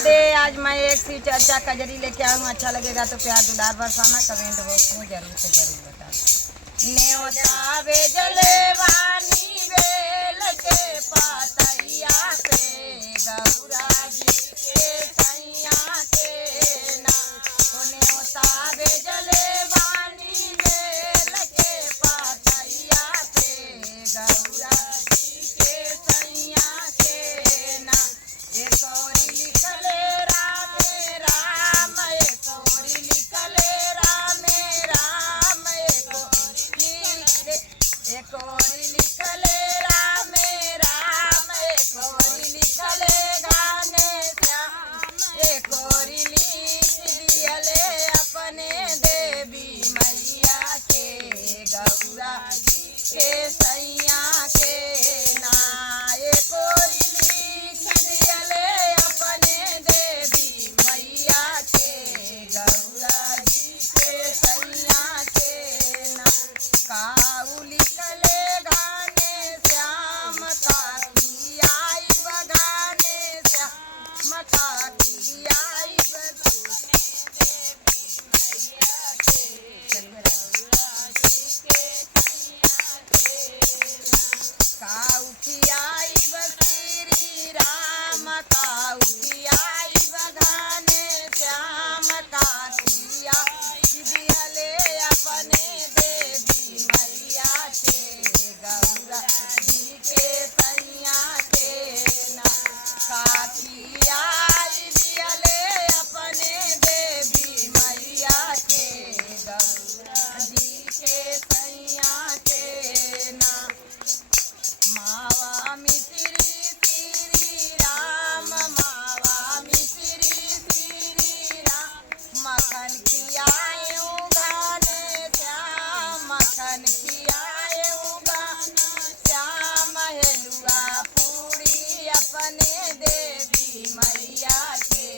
राधे। आज मैं एक सी चर्चा कजरी लेके आऊँ। अच्छा लगेगा तो प्यार दुलार बरसाना, कमेंट बॉक्स में जरूर से जरूर बता। न्योता भेजले वानी बेल के पातैया पे, गौरा जी के सैया के ना। न्योता भेजले वानी बेल के पातैया पे, गौरा जी के सैया के ना। एक औरी लिखले रामे राम, एक औरी लिखले रामे राम, एक औरी लिखले रामे राम, एक औरी लिखले गाने श्याम, एक औरी लिख दियले अपने देवी मैया के, गौरा जी के सैया के ना। एक औरी लिख दियले अपने देवी मैया के, गौरा जी के सैया के ना। काऊ लिखले गाने श्याम, काकी आई बगाने श्याम, काकी आई बगाने देवी मैया के, गौरा जी के सैया के ना। काऊ खियाई श्री राम, काऊ खियाई बगाने श्याम, काकी आई दियले अपने देवी मैया के, गौरा जी के सैया के ना। काकी आई दियले अपने देवी मैया के, गौरा जी के सैया के ना। मावा मिश्री श्री राम, मावा मिश्री श्री राम, मखन खियाऊं गाने श्याम, मखन खियाऊं गाने श्याम, हेलुआ पूरी अपने देवी मैया के,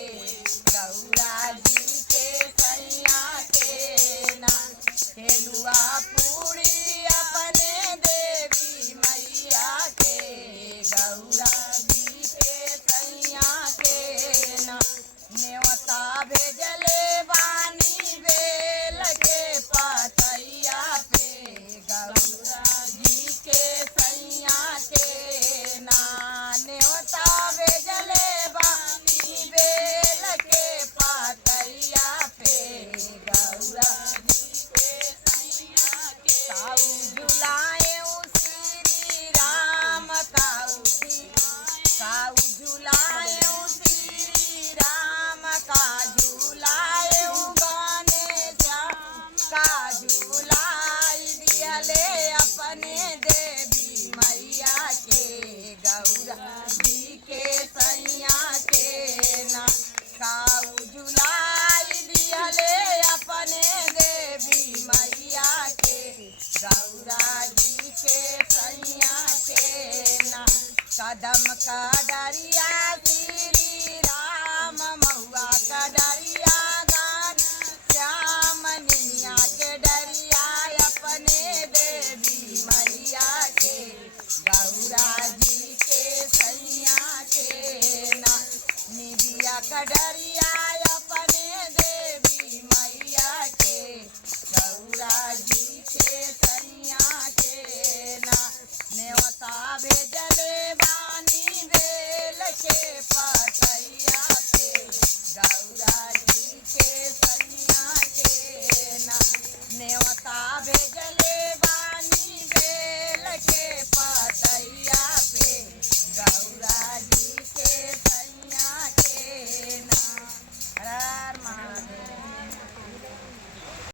गौरा जी के सैया के ना। हेलुआ पूरी अपने देवी मैया के, गौरा जी के सैया के ना। न्योता भेजले वानी बेल के पातैया पे, गौरा जी के सैया के ना। न्योता भेजले वानी बेल के पातैया पे, गौरा जी के सैया के। काऊ झुलाएं श्री राम, काऊ झुलाएं श्री राम, का झुलाएं गाने श्याम, का झुलाई दियले अपने देवी मैया के, गौरा जी के सैया के ना। काऊ झुलाई दियले अपने देवी मैया के, गौरा जी के सैया के ना। कदम का डरिया श्री राम, महुआ का डरिया गान श्याम, निमिया के डरिया अपने देवी मैया के, गौरा जी के सैया के ना। निबिया का डरिया अपने देवी मैया के, गौरा जी के सैया के ना। न्योता भेजले वानी बेल के पातैया पे, गौरा जी के सैया के ना। न्योता भेज